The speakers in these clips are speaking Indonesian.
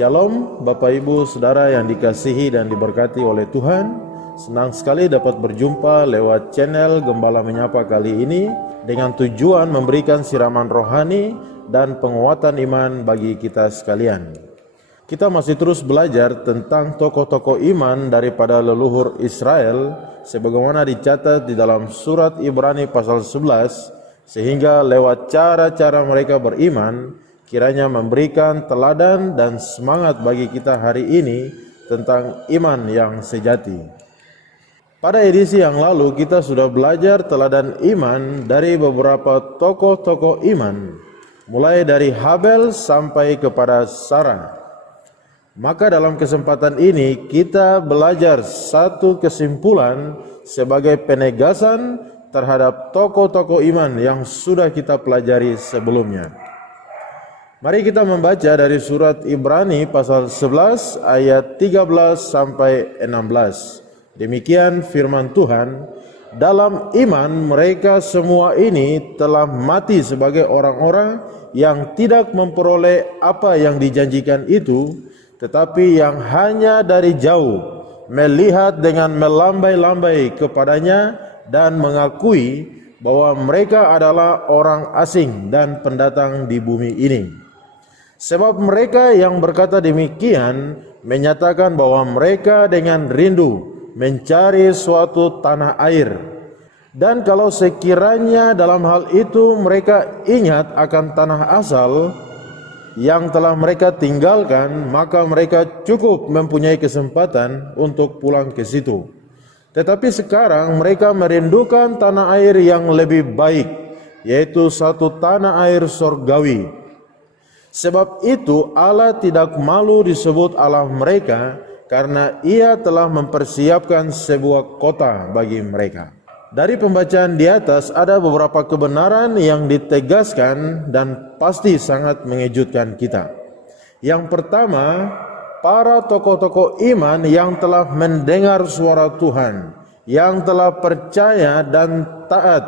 Shalom Bapak Ibu Saudara yang dikasihi dan diberkati oleh Tuhan. Senang sekali dapat berjumpa lewat channel Gembala Menyapa kali ini dengan tujuan memberikan siraman rohani dan penguatan iman bagi kita sekalian. Kita masih terus belajar tentang tokoh-tokoh iman daripada leluhur Israel sebagaimana dicatat di dalam surat Ibrani pasal 11, sehingga lewat cara-cara mereka beriman kiranya memberikan teladan dan semangat bagi kita hari ini tentang iman yang sejati. Pada edisi yang lalu kita sudah belajar teladan iman dari beberapa tokoh-tokoh iman, mulai dari Habel sampai kepada Sarah. Maka dalam kesempatan ini kita belajar satu kesimpulan sebagai penegasan terhadap tokoh-tokoh iman yang sudah kita pelajari sebelumnya. Mari kita membaca dari surat Ibrani pasal 11 ayat 13 sampai 16. Demikian firman Tuhan, dalam iman mereka semua ini telah mati sebagai orang-orang yang tidak memperoleh apa yang dijanjikan itu, tetapi yang hanya dari jauh melihat dengan melambai-lambai kepadanya dan mengakui bahwa mereka adalah orang asing dan pendatang di bumi ini. Sebab mereka yang berkata demikian menyatakan bahwa mereka dengan rindu mencari suatu tanah air. Dan kalau sekiranya dalam hal itu mereka ingat akan tanah asal yang telah mereka tinggalkan, maka mereka cukup mempunyai kesempatan untuk pulang ke situ. Tetapi sekarang mereka merindukan tanah air yang lebih baik, yaitu satu tanah air surgawi. Sebab itu Allah tidak malu disebut Allah mereka, karena Ia telah mempersiapkan sebuah kota bagi mereka. Dari pembacaan di atas ada beberapa kebenaran yang ditegaskan dan pasti sangat mengejutkan kita. Yang pertama, para tokoh-tokoh iman yang telah mendengar suara Tuhan, yang telah percaya dan taat,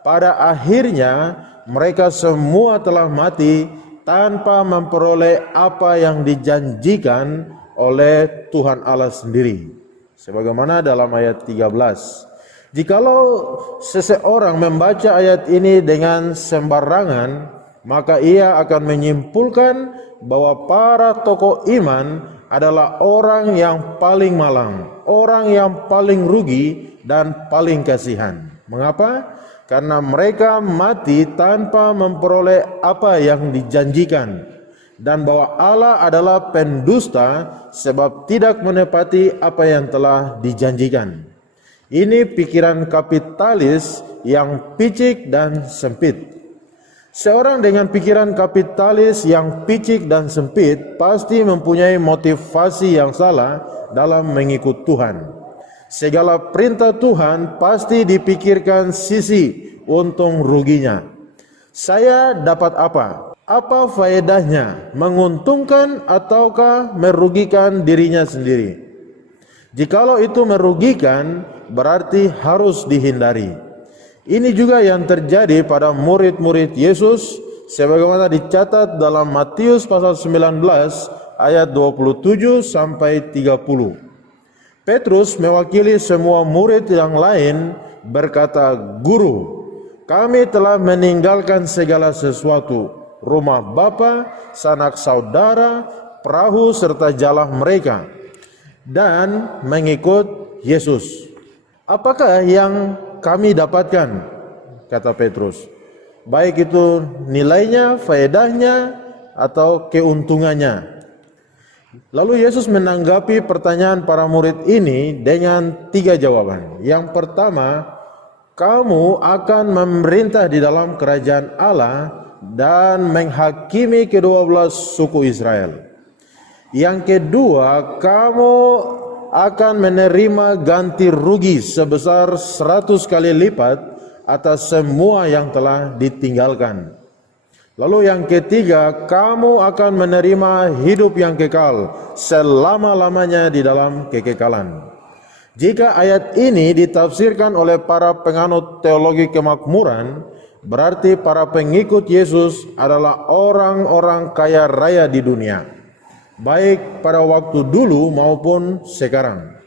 pada akhirnya mereka semua telah mati tanpa memperoleh apa yang dijanjikan oleh Tuhan Allah sendiri. Sebagaimana dalam ayat 13. Jikalau seseorang membaca ayat ini dengan sembarangan, maka ia akan menyimpulkan bahwa para tokoh iman adalah orang yang paling malang, orang yang paling rugi dan paling kasihan. Mengapa? Karena mereka mati tanpa memperoleh apa yang dijanjikan, dan bahwa Allah adalah pendusta sebab tidak menepati apa yang telah dijanjikan. Ini pikiran kapitalis yang picik dan sempit. Seorang dengan pikiran kapitalis yang picik dan sempit pasti mempunyai motivasi yang salah dalam mengikut Tuhan. Segala perintah Tuhan pasti dipikirkan sisi untung ruginya. Saya dapat apa? Apa faedahnya? Menguntungkan ataukah merugikan dirinya sendiri? Jikalau itu merugikan, berarti harus dihindari. Ini juga yang terjadi pada murid-murid Yesus sebagaimana dicatat dalam Matius pasal 19 ayat 27 sampai 30. Petrus mewakili semua murid yang lain berkata, "Guru, kami telah meninggalkan segala sesuatu, rumah bapa, sanak saudara, perahu serta jala mereka, dan mengikut Yesus. Apakah yang kami dapatkan?" kata Petrus. Baik itu nilainya, faedahnya, atau keuntungannya. Lalu Yesus menanggapi pertanyaan para murid ini dengan 3 jawaban. Yang pertama, kamu akan memerintah di dalam kerajaan Allah dan menghakimi ke-12 suku Israel. Yang kedua, kamu akan menerima ganti rugi sebesar 100 kali lipat atas semua yang telah ditinggalkan. Lalu yang ketiga, kamu akan menerima hidup yang kekal selama-lamanya di dalam kekekalan. Jika ayat ini ditafsirkan oleh para penganut teologi kemakmuran, berarti para pengikut Yesus adalah orang-orang kaya raya di dunia. baik pada waktu dulu maupun sekarang.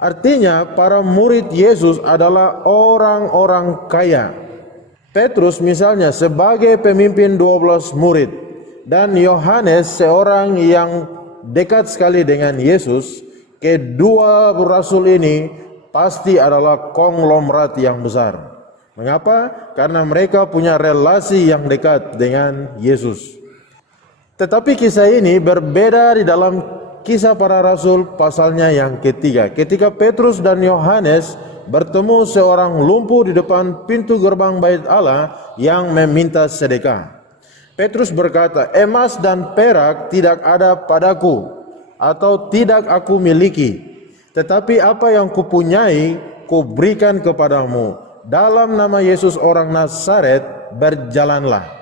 Artinya para murid Yesus adalah orang-orang kaya. Petrus misalnya sebagai pemimpin 12 murid, dan Yohanes seorang yang dekat sekali dengan Yesus. Kedua rasul ini pasti adalah konglomerat yang besar. Mengapa? Karena mereka punya relasi yang dekat dengan Yesus. Tetapi kisah ini berbeda di dalam Kisah Para Rasul pasalnya yang ketiga. Ketika Petrus dan Yohanes bertemu seorang lumpuh di depan pintu gerbang Bait Allah yang meminta sedekah. Petrus berkata, "Emas dan perak tidak ada padaku, atau tidak aku miliki. Tetapi apa yang kupunyai, kuberikan kepadamu. Dalam nama Yesus orang Nazaret, berjalanlah."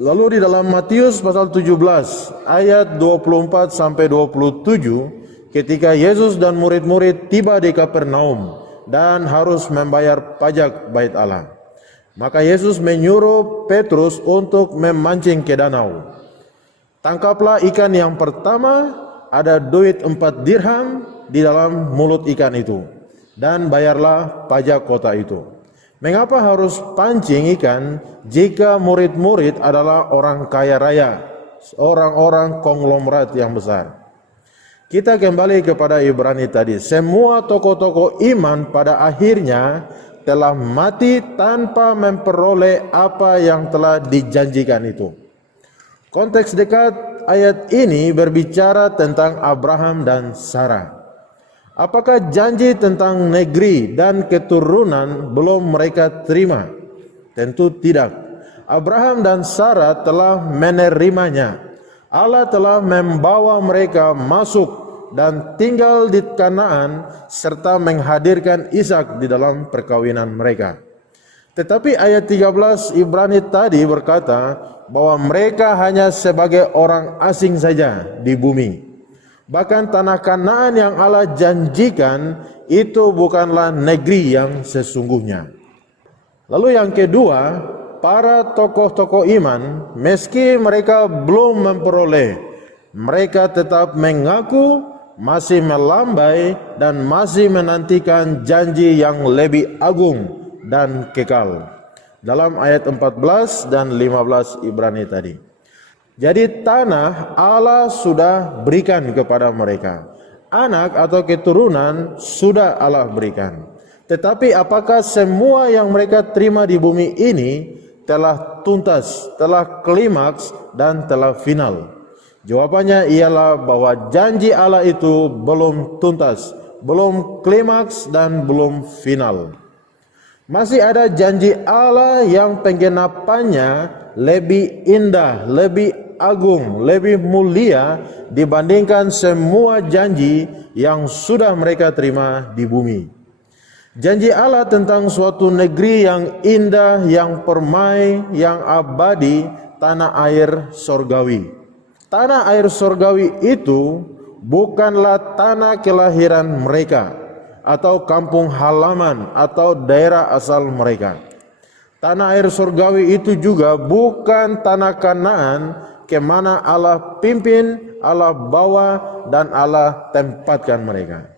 Lalu di dalam Matius pasal 17 ayat 24 sampai 27, ketika Yesus dan murid-murid tiba di Kapernaum dan harus membayar pajak Bait Allah, maka Yesus menyuruh Petrus untuk memancing ke danau. Tangkaplah ikan yang pertama, ada duit 4 dirham di dalam mulut ikan itu, dan bayarlah pajak kota itu. Mengapa harus pancing ikan jika murid-murid adalah orang kaya raya, orang-orang konglomerat yang besar? Kita kembali kepada Ibrani tadi. Semua tokoh-tokoh iman pada akhirnya telah mati tanpa memperoleh apa yang telah dijanjikan itu. Konteks dekat ayat ini berbicara tentang Abraham dan Sarah. Apakah janji tentang negeri dan keturunan belum mereka terima? Tentu tidak. Abraham dan Sarah telah menerimanya. Allah telah membawa mereka masuk dan tinggal di Kanaan serta menghadirkan Ishak di dalam perkawinan mereka. Tetapi ayat 13 Ibrani tadi berkata bahwa mereka hanya sebagai orang asing saja di bumi. Bahkan tanah Kanaan yang Allah janjikan itu bukanlah negeri yang sesungguhnya. Lalu yang kedua, para tokoh-tokoh iman, meski mereka belum memperoleh, mereka tetap mengaku masih melambai dan masih menantikan janji yang lebih agung dan kekal. Dalam ayat 14 dan 15 Ibrani tadi. Jadi tanah Allah sudah berikan kepada mereka. Anak atau keturunan sudah Allah berikan. Tetapi apakah semua yang mereka terima di bumi ini telah tuntas, telah klimaks, dan telah final? Jawabannya ialah bahwa janji Allah itu belum tuntas, belum klimaks, dan belum final. Masih ada janji Allah yang penggenapannya lebih indah, lebih agung, lebih mulia dibandingkan semua janji yang sudah mereka terima di bumi. Janji Allah tentang suatu negeri yang indah, yang permai, yang abadi, tanah air sorgawi. Tanah air sorgawi itu bukanlah tanah kelahiran mereka, atau kampung halaman, atau daerah asal mereka. Tanah air surgawi itu juga bukan tanah Kanaan kemana Allah pimpin, Allah bawa, dan Allah tempatkan mereka.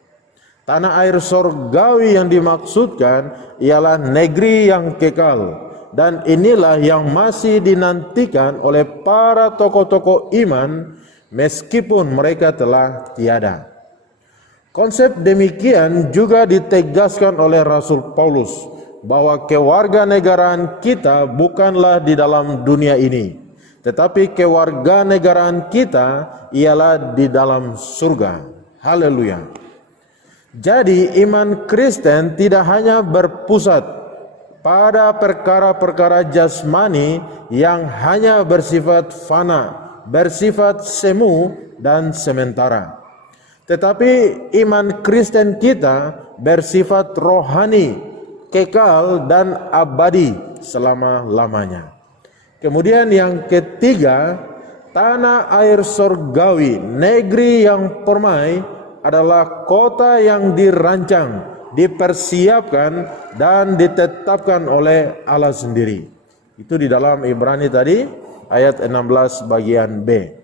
Tanah air surgawi yang dimaksudkan ialah negeri yang kekal, dan inilah yang masih dinantikan oleh para tokoh-tokoh iman meskipun mereka telah tiada. Konsep demikian juga ditegaskan oleh Rasul Paulus, bahwa kewarganegaraan kita bukanlah di dalam dunia ini, tetapi kewarganegaraan kita ialah di dalam surga. Haleluya. Jadi iman Kristen tidak hanya berpusat pada perkara-perkara jasmani yang hanya bersifat fana, bersifat semu dan sementara. Tetapi iman Kristen kita bersifat rohani, kekal, dan abadi selama-lamanya. Kemudian yang ketiga, tanah air surgawi, negeri yang permai, adalah kota yang dirancang, dipersiapkan, dan ditetapkan oleh Allah sendiri. Itu di dalam Ibrani tadi ayat 16 bagian B.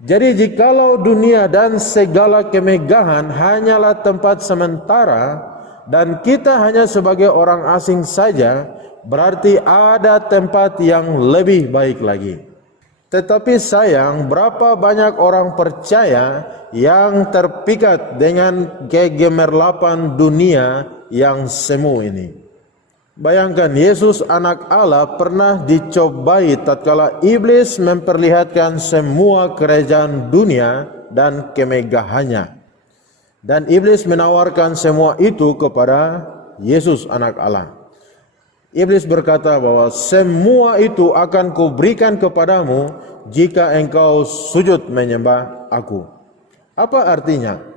Jadi jikalau dunia dan segala kemegahan hanyalah tempat sementara dan kita hanya sebagai orang asing saja, berarti ada tempat yang lebih baik lagi. Tetapi sayang, berapa banyak orang percaya yang terpikat dengan kegemerlapan dunia yang semu ini. Bayangkan, Yesus anak Allah pernah dicobai tatkala iblis memperlihatkan semua kerajaan dunia dan kemegahannya. Dan iblis menawarkan semua itu kepada Yesus anak Allah. Iblis berkata bahwa semua itu akan kuberikan kepadamu jika engkau sujud menyembah aku. Apa artinya?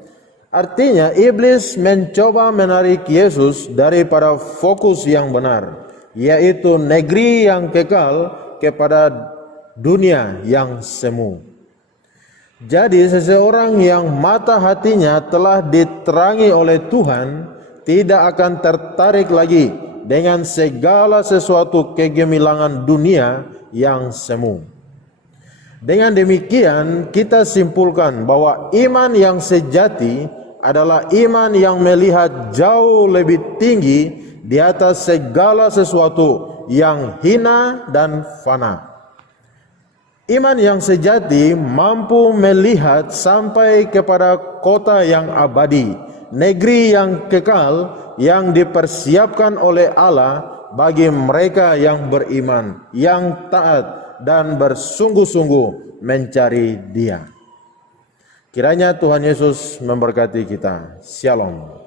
Artinya iblis mencoba menarik Yesus daripada fokus yang benar, yaitu negeri yang kekal kepada dunia yang semu. Jadi seseorang yang mata hatinya telah diterangi oleh Tuhan tidak akan tertarik lagi dengan segala sesuatu kegemilangan dunia yang semu. Dengan demikian kita simpulkan bahwa iman yang sejati adalah iman yang melihat jauh lebih tinggi di atas segala sesuatu yang hina dan fana. Iman yang sejati mampu melihat sampai kepada kota yang abadi, negeri yang kekal yang dipersiapkan oleh Allah bagi mereka yang beriman, yang taat dan bersungguh-sungguh mencari Dia. Kiranya Tuhan Yesus memberkati kita. Shalom.